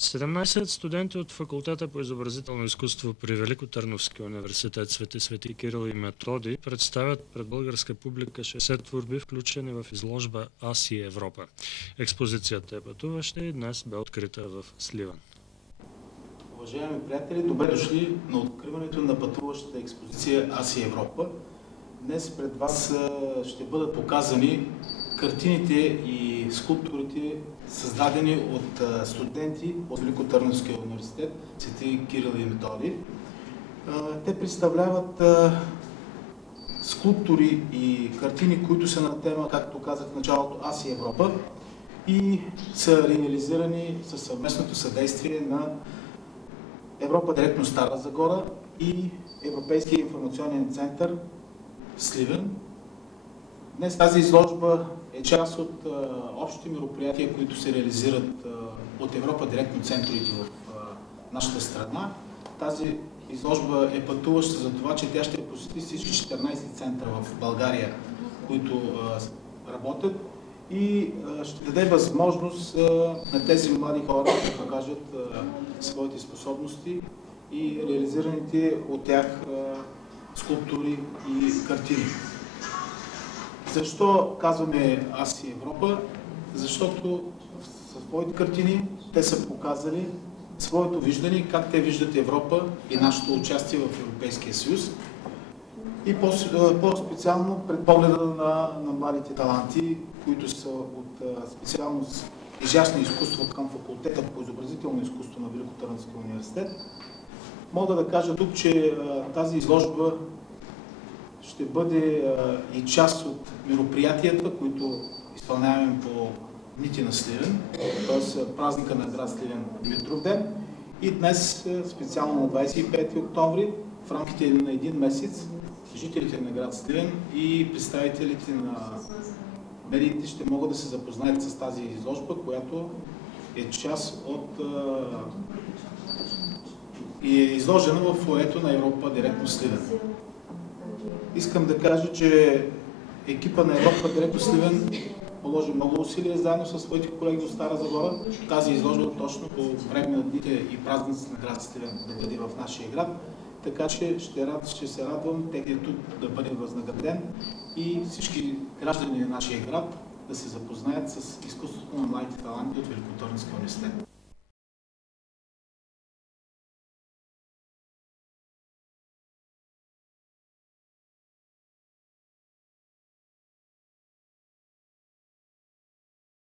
17 студенти от факултета по изобразително изкуство при Великотърновския университет Свети Кирил и Методий представят пред българска публика 60 творби, включени в изложба "Аз и Европа". Експозицията е пътуваща и днес бе открита в Сливен. Уважаеми приятели, добре дошли на откриването на пътуващата експозиция "Аз и Европа". Днес пред вас ще бъдат показани картините и скулптурите, създадени от студенти от Великотърновския университет Свети Кирил и Методий. Те представляват скулптури и картини, които са на тема, както казах в началото, "Аз и Европа", и са реализирани със съвместното съдействие на Европа директно Стара Загора и Европейския информационен център Сливен. Днес тази изложба е част от общите мероприятия, които се реализират от Европа директно центровете в нашата страна. Тази изложба е пътуваща за това, че тя ще посети всички 14 центъра в България, които работят, и ще даде възможност на тези млади хора да покажат своите способности и реализираните от тях скулптури и картини. Защо казваме "Аз и Европа"? Защото със своите картини те са показали своето виждане, как те виждат Европа и нашето участие в Европейския съюз. И по-специално пред погледа на младите таланти, които са от специалност изящно изкуство към факултета по изобразително изкуство на Великотърновския университет. Мога да кажа тук, че тази изложба ще бъде и част от мероприятията, които изпълняваме по дните на Сливен, т.е. празника на град Сливен, Димитровден. И днес, специално на 25 октомври, в рамките на един месец, жителите на град Сливен и представителите на медиите ще могат да се запознаят с тази изложба, която е част от и е изложена в фоайето на Европа директно Сливен. Искам да кажа, че екипа на Европа директно Сливен положи много усилия заедно със своите колеги от Стара Загора тази изложба точно по време на дните и празниците на град Сливен да бъде в нашия град. Така че ще се радвам техният тук да бъде възнаграден и всички граждани на нашия град да се запознаят с изкуството на младите таланти от Великотърновския университет.